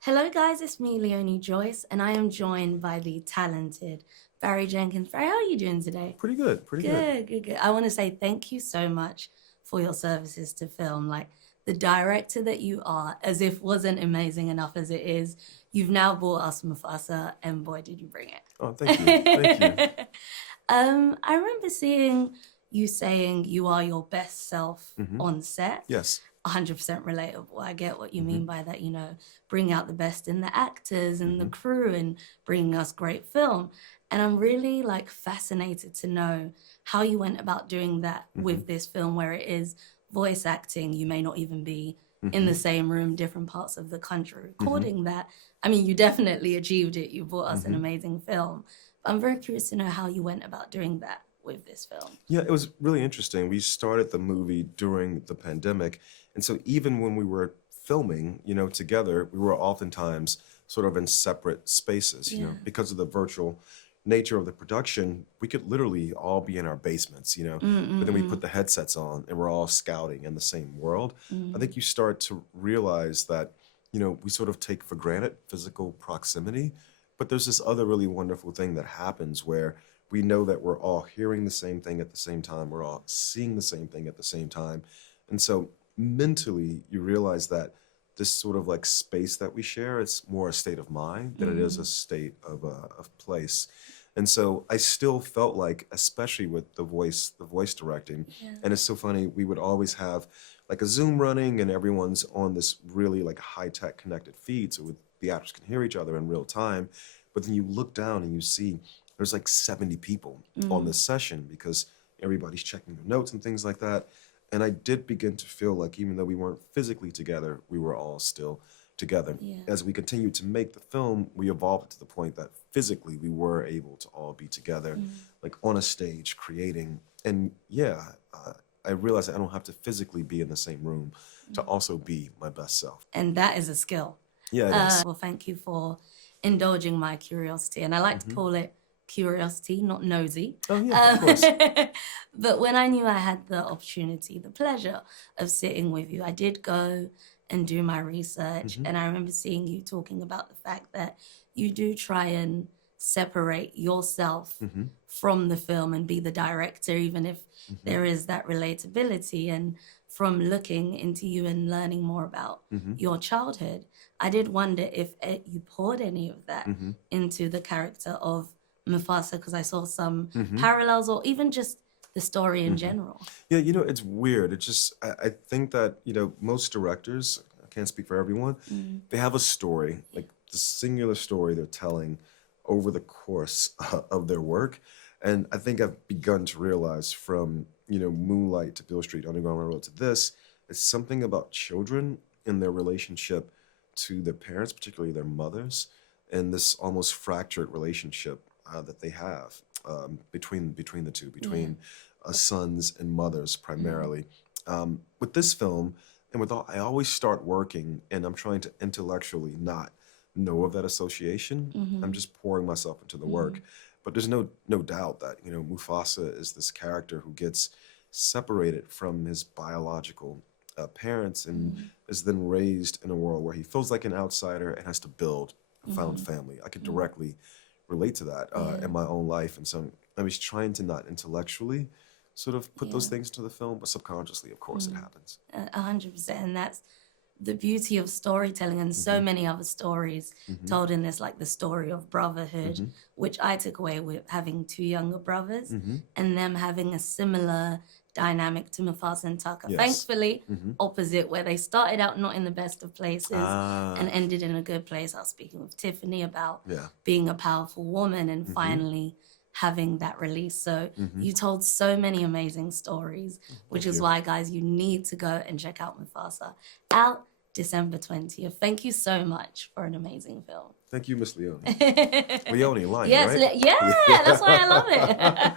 Hello guys, it's me, Leoni Joyce, and I am joined by the talented Barry Jenkins. Barry, how are you doing today? Pretty good, pretty good. Good. I want to say thank you so much for your services to film. Like, the director that you are, as if wasn't amazing enough as it is, you've now brought us Mufasa, and boy, did you bring it. Oh, thank you, thank you. I remember seeing you saying you are your best self on set. Yes. 100% relatable. I get what you mean by that, bring out the best in the actors and the crew and bringing us great film. And I'm really fascinated to know how you went about doing that with this film, where it is voice acting. You may not even be in the same room, different parts of the country recording that. I mean, you definitely achieved it. You brought us an amazing film. But I'm very curious to know how you went about doing that with this film. Yeah, it was really interesting. We started the movie during the pandemic. And so even when we were filming, together, we were oftentimes sort of in separate spaces, because of the virtual nature of the production. We could literally all be in our basements, but then we put the headsets on and we're all scouting in the same world. I think you start to realize that, we sort of take for granted physical proximity, but there's this other really wonderful thing that happens where we know that we're all hearing the same thing at the same time. We're all seeing the same thing at the same time. And so mentally, you realize that this sort of space that we share, it's more a state of mind than it is a state of place. And so I still felt like, especially with the voice directing, and it's so funny, we would always have a Zoom running and everyone's on this really high-tech connected feed, so the actors can hear each other in real time. But then you look down and you see there's 70 people on this session because everybody's checking their notes and things like that. And I did begin to feel like even though we weren't physically together, we were all still together. As we continued to make the film, we evolved to the point that physically we were able to all be together, on a stage creating. And I realized I don't have to physically be in the same room to also be my best self. And that is a skill. Yeah, it is. Well, thank you for indulging my curiosity. And I like to call it curiosity, not nosy. Oh, yeah, of course. But when I knew I had the opportunity, the pleasure of sitting with you, I did go and do my research. And I remember seeing you talking about the fact that you do try and separate yourself from the film and be the director, even if there is that relatability. And from looking into you and learning more about your childhood, I did wonder if you poured any of that into the character of Mufasa, because I saw some parallels, or even just the story in general. Yeah, it's weird. It's just, I think that, most directors, I can't speak for everyone, they have a story, the singular story they're telling over the course of their work. And I think I've begun to realize from, Moonlight to Beale Street, Underground Railroad to this, it's something about children and their relationship to their parents, particularly their mothers, and this almost fractured relationship that they have between the two, between sons and mothers primarily. With this film, and with all, I always start working and I'm trying to intellectually not know of that association. I'm just pouring myself into the work. But there's no doubt that, Mufasa is this character who gets separated from his biological parents and is then raised in a world where he feels like an outsider and has to build a found family. I could directly relate to that in my own life. And so I was trying to not intellectually sort of put those things into the film, but subconsciously, of course, it happens. 100%. And that's the beauty of storytelling, and so many other stories told in this, like the story of brotherhood, which I took away with having two younger brothers and them having a similar dynamic to Mufasa and Tucker. Thankfully, opposite, where they started out not in the best of places and ended in a good place. I was speaking with Tiffany about being a powerful woman and finally having that release. So you told so many amazing stories, which is why, guys, you need to go and check out Mufasa. Out December 20th. Thank you so much for an amazing film. Thank you, Miss Leoni. Leoni, line, yes, right? Yeah, that's why I love it.